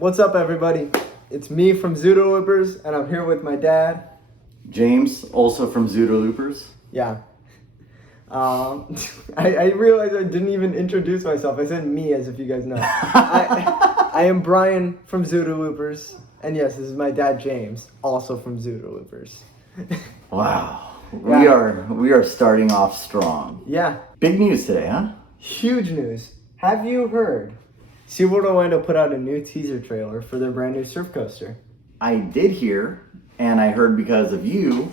What's up, everybody? It's me from Zooder Loopers, and I'm here with my dad. James, also from Zooder Loopers. Yeah. I realized I didn't even introduce myself. I said me as if you guys know. I am Brian from Zooder Loopers, and yes, this is my dad, James, also from Zooder Loopers. Wow. Yeah. We are starting off strong. Yeah. Big news today, huh? Huge news. Have you heard? SeaWorld Orlando put out a new teaser trailer for their brand new surf coaster. I did hear, and I heard because of you,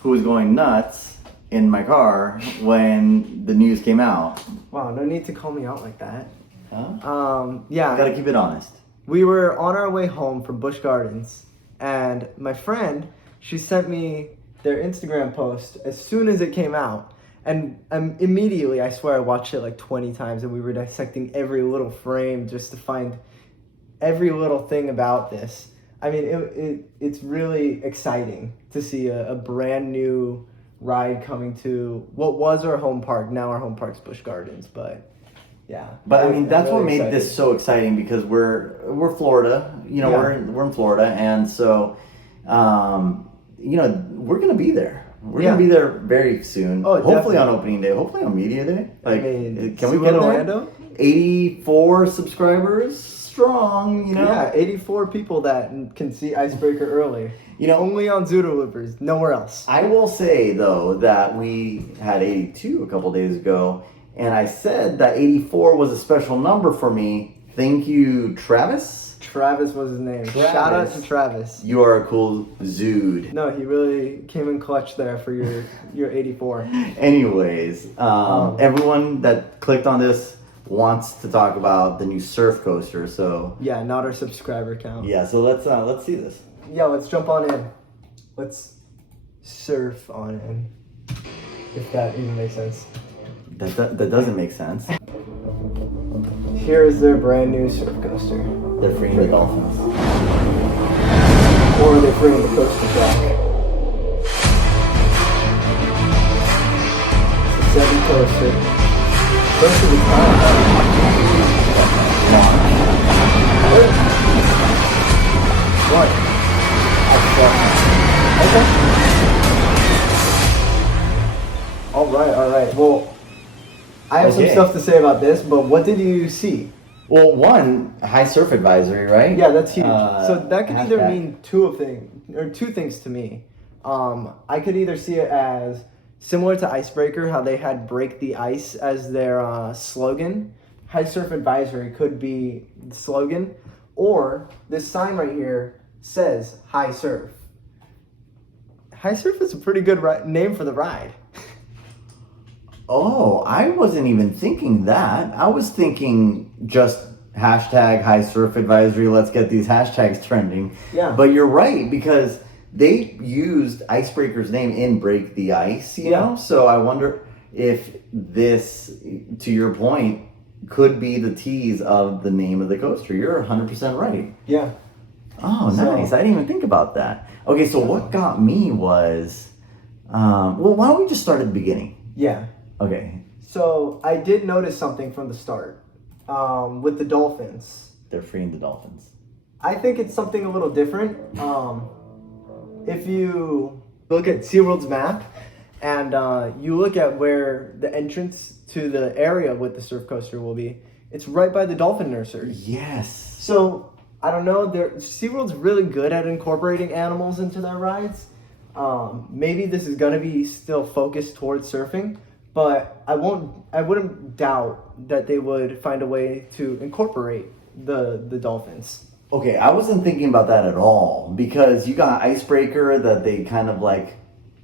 who was going nuts in my car when the news came out. Wow, no need to call me out like that. Huh? Yeah. Gotta keep it honest. We were on our way home from Busch Gardens, and my friend, she sent me their Instagram post as soon as it came out. And immediately, I swear I watched it like 20 times, and we were dissecting every little frame just to find every little thing about this. I mean, it's really exciting to see a brand new ride coming to what was our home park. Now our home park's Busch Gardens, but yeah. But I mean, that's really what made excited. this so exciting because we're Florida. You know, Yeah. we're in Florida, and so you know, we're gonna be there. We're Yeah. gonna be there very soon. Oh, hopefully definitely. on opening day. Hopefully on media day. Like, can we SeaWorld get there? Orlando? 84 subscribers strong. You know. Yeah, 84 people that can see Icebreaker early. You know, Only on Zooder Loopers, nowhere else. I will say though that we had 82 a couple days ago, and I said that 84 was a special number for me. Thank you, Travis. Travis was his name. Travis. Shout out to Travis. You are a cool Zood. No, he really came in clutch there for your 84. Anyways, everyone that clicked on this wants to talk about the new surf coaster. So Yeah, not our subscriber count. yeah, so let's see this. Yeah, let's jump on in. Let's surf on in. If that even makes sense. That doesn't make sense. Here is their brand new surf coaster. They're freeing the dolphins. Or they're freeing the coaster track. It's a 7 coaster. Most of the time. What? Okay. All right. Well, I have some Okay. stuff to say about this, but what did you see? Well, one, high surf advisory, right? Yeah, that's huge. So that could either hashtag. mean two things to me. I could either see it as similar to Icebreaker, how they had "break the ice" as their slogan. High surf advisory could be the slogan, or this sign right here says "high surf." High surf is a pretty good name for the ride. Oh, I wasn't even thinking that. I was thinking just hashtag high surf advisory. Let's get these hashtags trending. Yeah. But you're right, because they used Icebreaker's name in Break the Ice, you know? So I wonder if this, to your point, could be the tease of the name of the coaster. You're 100% right. Yeah. Oh, nice. I didn't even think about that. Okay, so what got me was, well, why don't we just start at the beginning? Yeah. Okay. So I did notice something from the start with the dolphins. They're freeing the dolphins. I think it's something a little different. If you look at SeaWorld's map and you look at where the entrance to the area with the surf coaster will be, it's right by the dolphin nursery. Yes. So I don't know. SeaWorld's really good at incorporating animals into their rides. Maybe this is gonna be still focused towards surfing, but I wouldn't doubt that they would find a way to incorporate the dolphins. Okay, I wasn't thinking about that at all, because you got Icebreaker that they kind of like,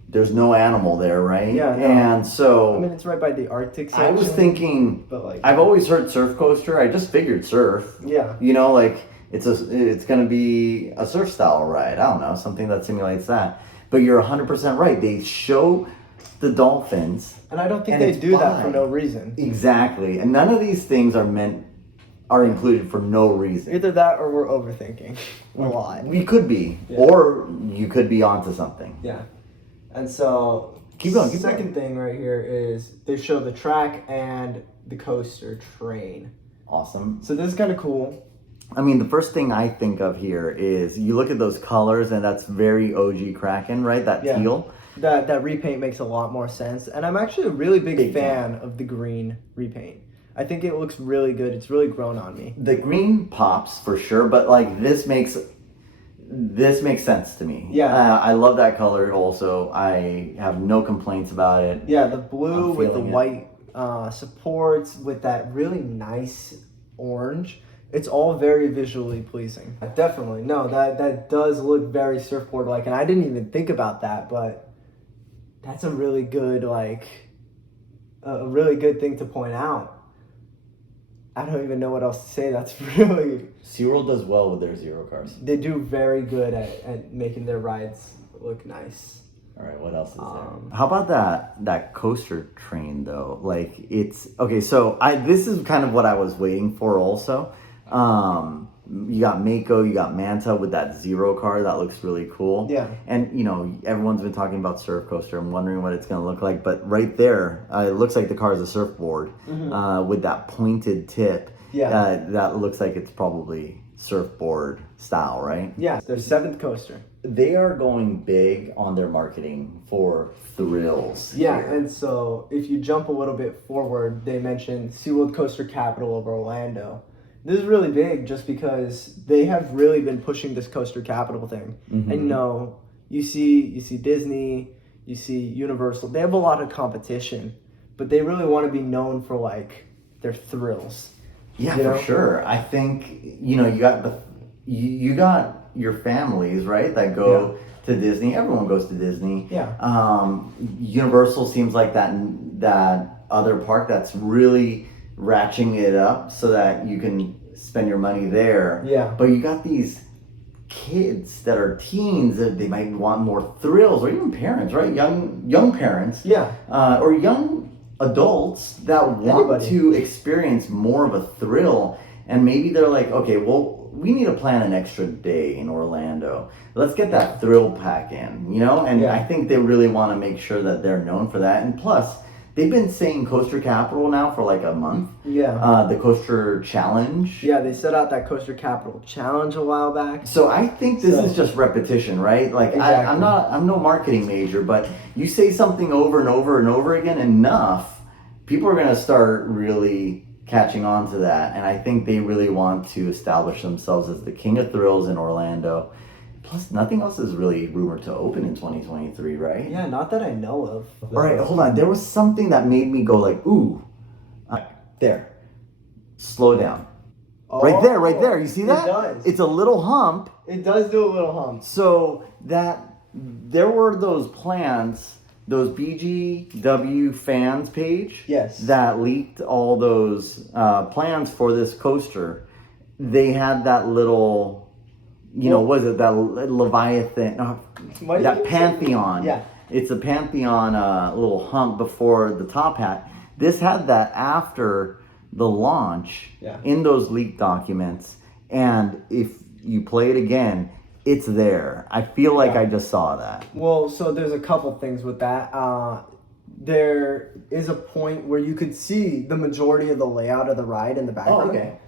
there's no animal there, right? Yeah, no. And so I mean, it's right by the Arctic section. I was thinking, but like, I've always heard surf coaster. I just figured surf. yeah, You know, like it's gonna be a surf style ride. I don't know, something that simulates that. But you're 100% right. They show the dolphins. and I don't think And they it's do that for fine. no reason. Exactly. And none of these things are included for no reason. Either that or we're overthinking a lot. We could be. Yeah. Or you could be onto something. Yeah. And so, Keep going, keep second thing right here is they show the track and the coaster train. Awesome. So this is kind of cool. I mean, the first thing I think of here is you look at those colors, and that's very OG Kraken, right? That Yeah. teal. That repaint makes a lot more sense, and I'm actually a really big Big fan of the green repaint. I think it looks really good. It's really grown on me. The green pops for sure, but like this makes sense to me. Yeah. I love that color also. I have no complaints about it. Yeah, the blue I'm with the feeling it. white supports with that really nice orange. It's all very visually pleasing. Definitely. No, that does look very surfboard like, and I didn't even think about that, but that's a really good a really good thing to point out. I don't even know what else to say. That's really SeaWorld does well with their zero cars. they do very good at making their rides look nice. All right, what else is there? How about that coaster train though? Like it's okay. So this is kind of what I was waiting for also. You got Mako, you got Manta with that zero car that looks really cool. Yeah. And you know everyone's been talking about Surf Coaster. I'm wondering what it's gonna look like, but right there, it looks like the car is a surfboard with that pointed tip. Yeah. That looks like it's probably surfboard style, right? Yeah, their 7th coaster. They are going big on their marketing for thrills. Yeah, here. and so if you jump a little bit forward, they mentioned SeaWorld Coaster Capital of Orlando. This is really big just because they have really been pushing this coaster capital thing. Mhm. And you see Disney, you see Universal. They have a lot of competition, but they really want to be known for like their thrills. Yeah, You for know? sure. I think you got you got your families, right, that go to Disney. Everyone goes to Disney. Yeah. Universal seems like that other park that's really ratcheting it up so that you can spend your money there. Yeah. But you got these kids that are teens that they might want more thrills, or even parents, right? Young parents. Yeah. Or young adults that want Anybody. to experience more of a thrill, and maybe they're like, okay, well, we need to plan an extra day in Orlando. Let's get that thrill pack in, and Yeah. I think they really want to make sure that they're known for that. And plus, they've been saying Coaster Capital now for like a month. Yeah. The Coaster Challenge. Yeah, they set out that Coaster Capital Challenge a while back. So I think this is just repetition, right? Like Exactly. I'm no marketing major, but you say something over and over and over again enough, people are gonna start really catching on to that. And I think they really want to establish themselves as the king of thrills in Orlando. Plus, nothing else is really rumored to open in 2023, right? Yeah, not that I know of. All right, hold on. There was something that made me go like, ooh. There. Slow down. Right there. You see that? It does. It's a little hump. It does do a little hump. So there were those plans, those BGW fans page Yes. that leaked all those plans for this coaster. They had that little, was it that Leviathan, What that did you say? Pantheon. Yeah. It's a Pantheon little hump before the top hat. This had that after the launch in those leaked documents. And if you play it again, it's there. I feel like I just saw that. Well, so there's a couple things with that. There is a point where you could see the majority of the layout of the ride in the background. Oh, okay.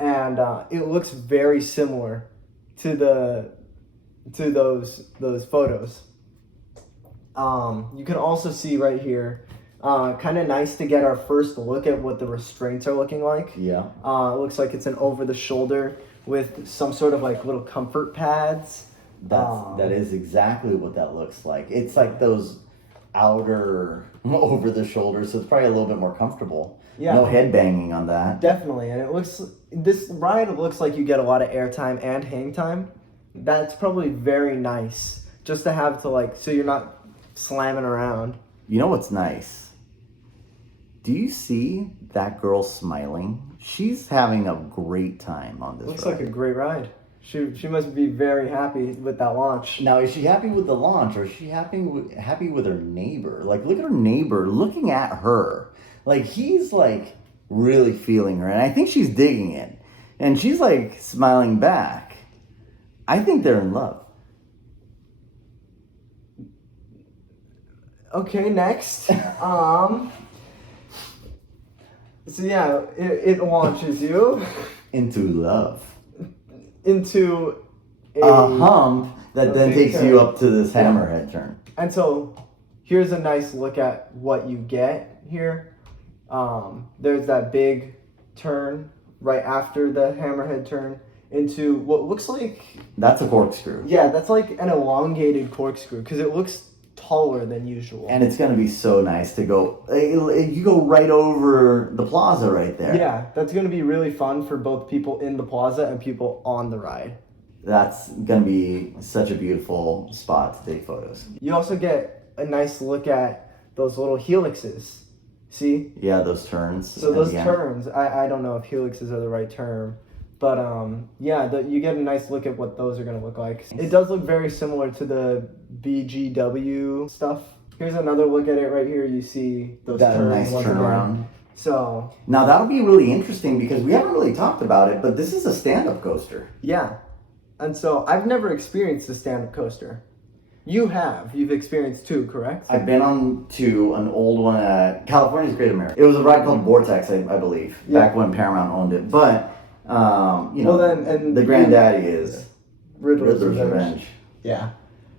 And it looks very similar to those photos. You can also see right here, kind of nice to get our first look at what the restraints are looking like. Yeah. It looks like it's an over the shoulder with some sort of like little comfort pads. That is exactly what that looks like. It's like those outer over the shoulders, so it's probably a little bit more comfortable. Yeah. No head banging on that. Definitely, and this ride looks like you get a lot of airtime and hang time. That's probably very nice just to have to so you're not slamming around. You know what's nice? Do you see that girl smiling? She's having a great time on this Looks ride. like a great ride. She must be very happy with that launch. Now, is she happy with the launch, or is she happy with her neighbor? Like, look at her neighbor looking at her. Like, he's like really feeling her, and I think she's digging it, and she's like smiling back. I think they're in love. Okay, next. So yeah, it launches you Into love. into a hump that then big takes turn. you up to this hammerhead turn. And so here's a nice look at what you get here. There's that big turn right after the hammerhead turn into what looks like... That's a corkscrew. Yeah, that's like an elongated corkscrew because it looks taller than usual. And it's going to be so nice to go... You go right over the plaza right there. Yeah, that's going to be really fun for both people in the plaza and people on the ride. That's going to be such a beautiful spot to take photos. You also get a nice look at those little helixes. See? Yeah, those turns. So those turns, I don't know if helixes are the right term, but yeah, you get a nice look at what those are going to look like. It does look very similar to the BGW stuff. Here's another look at it right here. You see those That turns. nice turnaround. So now that'll be really interesting because we haven't really talked about it, but this is a stand-up coaster. yeah, and so I've never experienced a stand-up coaster. You have. You've experienced two, correct? I've been on to an old one at California's Great America. It was a ride called Vortex, I believe, back when Paramount owned it. But, you know, and the granddaddy is Riddler's Riddler's Revenge. Yeah.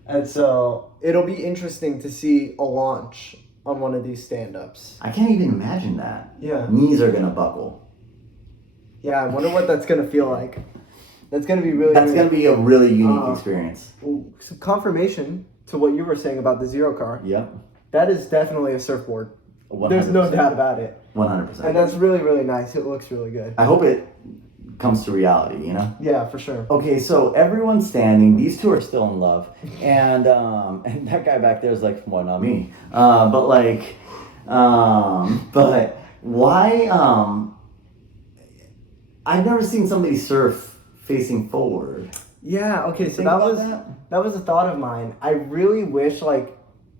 And so it'll be interesting to see a launch on one of these stand-ups. I can't even imagine that. Yeah. Knees are going to buckle. Yeah, I wonder what that's going to feel like. That's going to be really... That's going to be a really unique experience. Some confirmation to what you were saying about the Zero car. Yep. That is definitely a surfboard. 100%. There's no doubt about it. 100%. And that's really, really nice. It looks really good. I hope it comes to reality, you know? Yeah, for sure. Okay, so everyone's standing. These two are still in love. And that guy back there is like, why not me? But why... I've never seen somebody surf facing forward. Yeah, okay, so Think about that? that was a thought of mine. I really wish, like,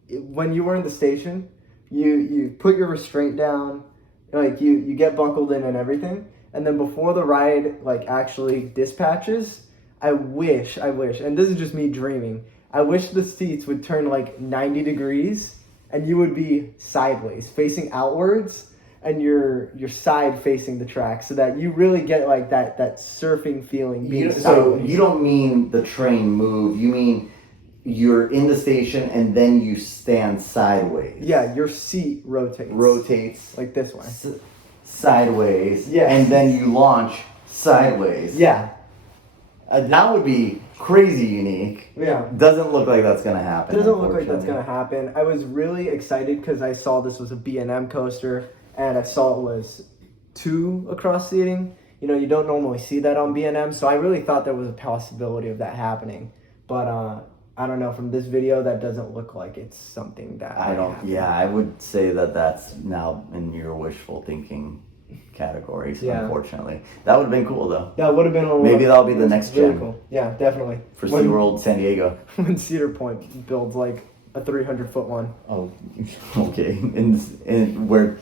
when you were in the station, you put your restraint down, like, you get buckled in and everything, and then before the ride, like, actually dispatches, I wish, and this is just me dreaming, I wish the seats would turn, like, 90 degrees, and you would be sideways, facing outwards, and your side facing the track, so that you really get like that surfing feeling being So sideways. you don't mean the train move. You mean you're in the station and then you stand sideways. Yeah, your seat rotates. Rotates like this way. Sideways. Yeah. And then you launch sideways. Yeah. That would be crazy unique. Yeah. Doesn't look like that's gonna happen. Doesn't look like that's gonna happen. I was really excited because I saw this was a B&M coaster, and I saw it was 2 across seating. You know, you don't normally see that on B&M, so I really thought there was a possibility of that happening. But I don't know, from this video, that doesn't look like it's something that I don't. happen. Yeah, I would say that that's now in your wishful thinking category. So Yeah. Unfortunately, that would have been cool though. That would have been a Maybe that'll be the next really gen. cool. Yeah, definitely. For SeaWorld San Diego. When Cedar Point builds like a 300-foot one. Oh, okay. In where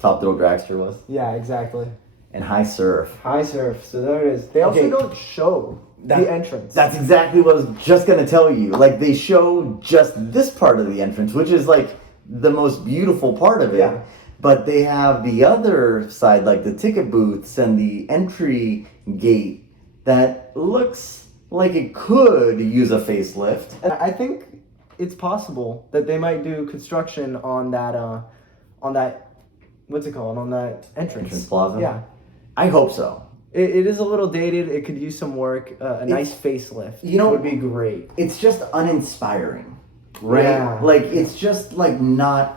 Top Thrill Dragster was. Yeah, exactly. And High Surf. High surf. So there it is. They also Okay. don't show the entrance. That's exactly what I was just gonna tell you. Like they show just this part of the entrance, which is like the most beautiful part of it. Yeah. But they have the other side, like the ticket booths and the entry gate, that looks like it could use a facelift. And I think it's possible that they might do construction on that what's it called? On that Entrance plaza? Yeah. I hope so. It is a little dated. It could use some work. A nice facelift. You know, would be great. It's just uninspiring, right? Yeah. Like it's just like not.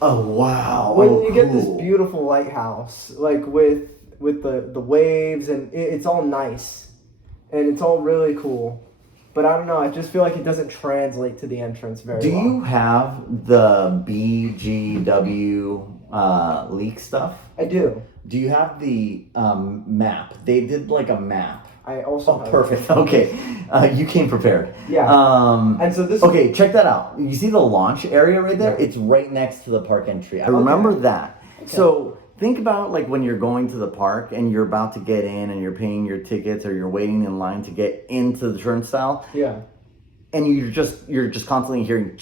Oh wow! When you get cool. this beautiful lighthouse, like with the waves, and it's all nice, and it's all really cool. But I don't know. I just feel like it doesn't translate to the entrance very Do well. you have the BGW leak stuff? I do. Do you have the map? They did like a map. I also. Oh, have perfect. Okay, you came prepared. Yeah. And so this. Okay, check that out. You see the launch area right there? Yeah. It's right next to the park entry. I remember that. Okay. So think about like when you're going to the park and you're about to get in and you're paying your tickets or you're waiting in line to get into the turnstile. Yeah. And you're just constantly hearing.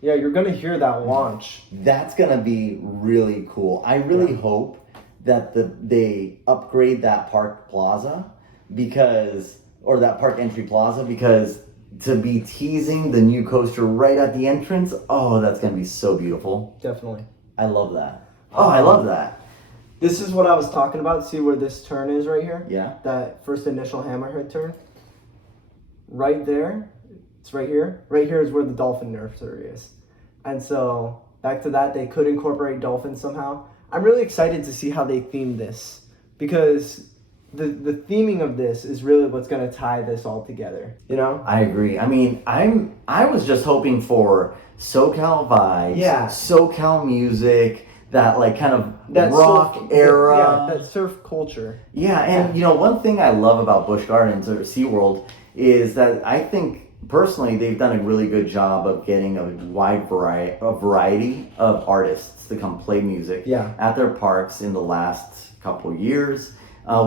Yeah, you're gonna hear that launch. That's gonna be really cool. I really hope that they upgrade that park plaza or that park entry plaza, because to be teasing the new coaster right at the entrance, oh, that's going to be so beautiful. Definitely. I love that. Oh, I love that. This is what I was talking about. See where this turn is right here? Yeah. That first initial hammerhead turn. Right there. It's right here. Right here is where the dolphin nursery is. And so, back to that, they could incorporate dolphins somehow. I'm really excited to see how they theme this, because the theming of this is really what's going to tie this all together, you know? I agree. I mean, I was just hoping for SoCal vibes, Yeah. SoCal music, that like kind of That rock surf, era. Yeah, that surf culture. Yeah, and you know, one thing I love about Busch Gardens or SeaWorld is that I think personally they've done a really good job of getting a wide variety of artists to come play music at their parks in the last couple years.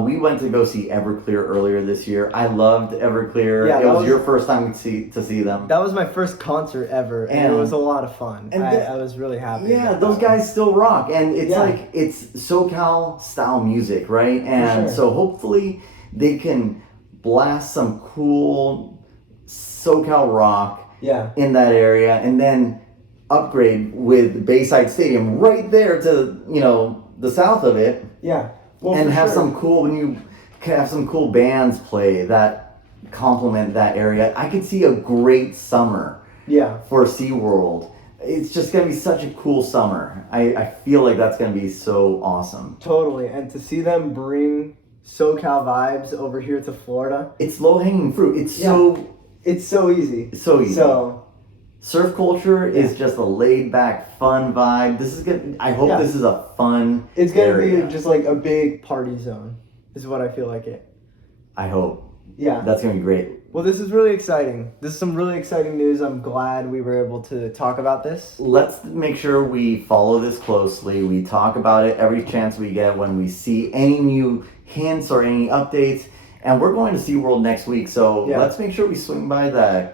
We went to go see Everclear earlier this year. I loved Everclear. Yeah, it was your first time to see them. That was my first concert ever, and it was a lot of fun. And I was really happy. Yeah, those guys still rock, and it's like it's SoCal style music, right? And so hopefully they can blast some cool SoCal rock in that area, and then upgrade with Bayside Stadium right there to, you know, the south of it. Yeah. Well, and have some cool, when you have some cool bands play that complement that area. I could see a great summer for SeaWorld. It's just going to be such a cool summer. I feel like that's going to be so awesome. Totally. And to see them bring SoCal vibes over here to Florida. It's low-hanging fruit. It's so easy. So easy. So surf culture is just a laid-back, fun vibe. This is good. I hope this is a fun It's going to area. be just like a big party zone, is what I feel like it. I hope. Yeah. That's going to be great. Well, this is really exciting. This is some really exciting news. I'm glad we were able to talk about this. Let's make sure we follow this closely. We talk about it every chance we get when we see any new hints or any updates. And we're going to SeaWorld next week, so let's make sure we swing by the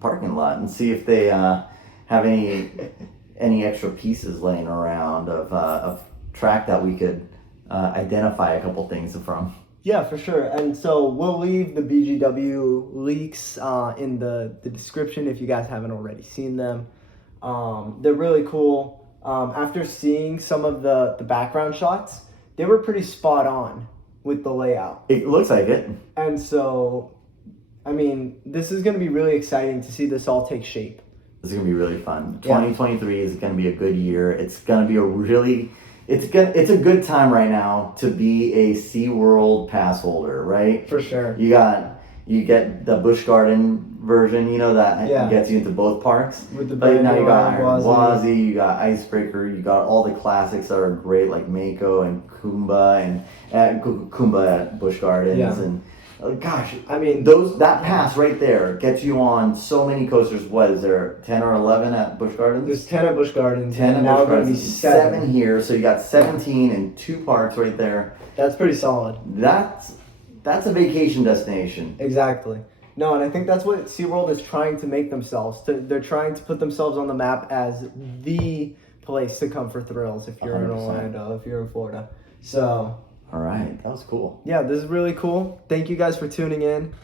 parking lot and see if they have any extra pieces laying around of track that we could identify a couple things from. Yeah, for sure. And so we'll leave the BGW leaks in the description if you guys haven't already seen them. They're really cool. After seeing some of the background shots, they were pretty spot on with the layout. It looks like it. And so, I mean, this is going to be really exciting to see this all take shape. This is going to be really fun. 2023 is going to be a good year. It's going to be it's a good time right now to be a SeaWorld pass holder, right? For sure. You get the Busch Garden version, you know, that gets you into both parks. With the but now you got Iron Gwazi, you got Icebreaker, you got all the classics that are great, like Mako and Kumba and Kumba at Busch Gardens and gosh, I mean that pass right there gets you on so many coasters. What is there, 10 or 11 at Busch Gardens? There's 10 at Busch Gardens. 10 at now Busch going to be Gardens. 7 here, so you got 17 in 2 parks right there. That's pretty solid. That's a vacation destination. Exactly. No, and I think that's what SeaWorld is trying to make themselves. They're trying to put themselves on the map as the place to come for thrills if you're 100%. In Orlando, if you're in Florida. So... All right, that was cool. Yeah, this is really cool. Thank you guys for tuning in.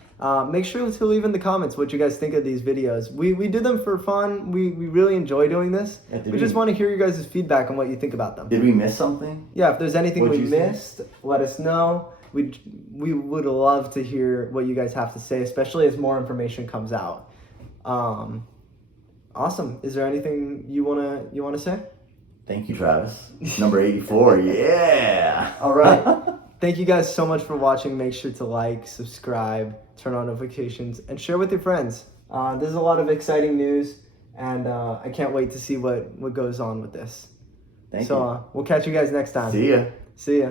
Make sure to leave in the comments what you guys think of these videos. We do them for fun. We really enjoy doing this. We just want to hear you guys' feedback on what you think about them. Did we miss something? Yeah, if there's anything we missed, let us know. We would love to hear what you guys have to say, especially as more information comes out. Awesome. Is there anything you wanna say? Thank you, Travis. Number 84. Yeah. All right. Thank you guys so much for watching. Make sure to like, subscribe, turn on notifications, and share with your friends. There's a lot of exciting news, and I can't wait to see what goes on with this. Thank you. We'll catch you guys next time. See ya. See ya.